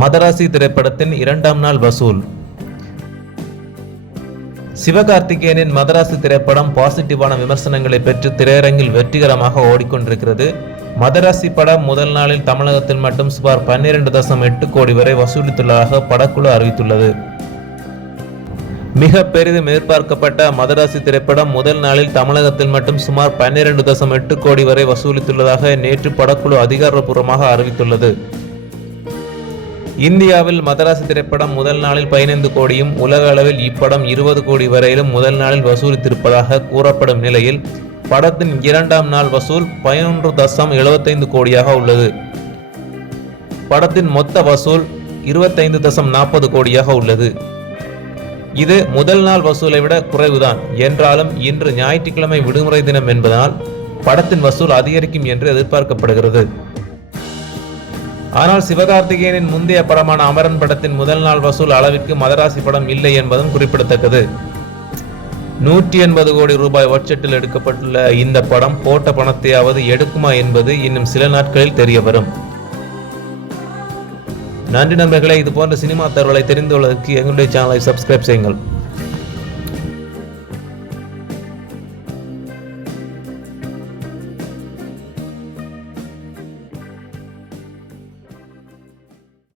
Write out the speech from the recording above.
மதராசி திரைப்படத்தின் இரண்டாம் நாள் வசூல். சிவகார்த்திகேயனின் மதராசி திரைப்படம் பாசிட்டிவான விமர்சனங்களை பெற்று திரையரங்கில் வெற்றிகரமாக ஓடிக்கொண்டிருக்கிறது. மதராசி படம் முதல் நாளில் தமிழகத்தில் மட்டும் சுமார் பன்னிரண்டு தசம் எட்டு கோடி வரை வசூலித்துள்ளதாக படக்குழு அறிவித்துள்ளது. மிக பெரிதும் எதிர்பார்க்கப்பட்ட மதராசி திரைப்படம் முதல் நாளில் தமிழகத்தில் மட்டும் சுமார் பன்னிரண்டு தசம் எட்டு கோடி வரை வசூலித்துள்ளதாக நேற்று படக்குழு அதிகாரப்பூர்வமாக அறிவித்துள்ளது. இந்தியாவில் மதராசு திரைப்படம் முதல் நாளில் பதினைந்து கோடியும் உலக அளவில் இப்படம் இருபது கோடி வரையிலும் முதல் நாளில் வசூலித்திருப்பதாக கூறப்படும் நிலையில் படத்தின் இரண்டாம் நாள் வசூல் பதினொன்று தசம் எழுபத்தைந்து கோடியாக உள்ளது. படத்தின் மொத்த வசூல் இருபத்தைந்து தசம் நாற்பது கோடியாக உள்ளது. இது முதல் நாள் வசூலை விட குறைவுதான். என்றாலும் இன்று ஞாயிற்றுக்கிழமை விடுமுறை தினம் என்பதால் படத்தின் வசூல் அதிகரிக்கும் என்று எதிர்பார்க்கப்படுகிறது. ஆனால் சிவகார்த்திகேயனின் முந்தைய படமான அமரன் படத்தின் முதல் நாள் வசூல் அளவிற்கு மதராசி படம் இல்லை என்பதும் குறிப்பிடத்தக்கது. நூற்றி எண்பது கோடி ரூபாய் பட்ஜெட்டில் எடுக்கப்பட்டுள்ள இந்த படம் போட்ட பணத்தையாவது எடுக்குமா என்பது இன்னும் சில நாட்களில் தெரிய வரும் நன்றி நண்பர்களே இது போன்ற சினிமா தகவலை தெரிந்து கொள்வதற்கு எங்களுடைய சேனலை சப்ஸ்கிரைப் செய்யுங்கள்.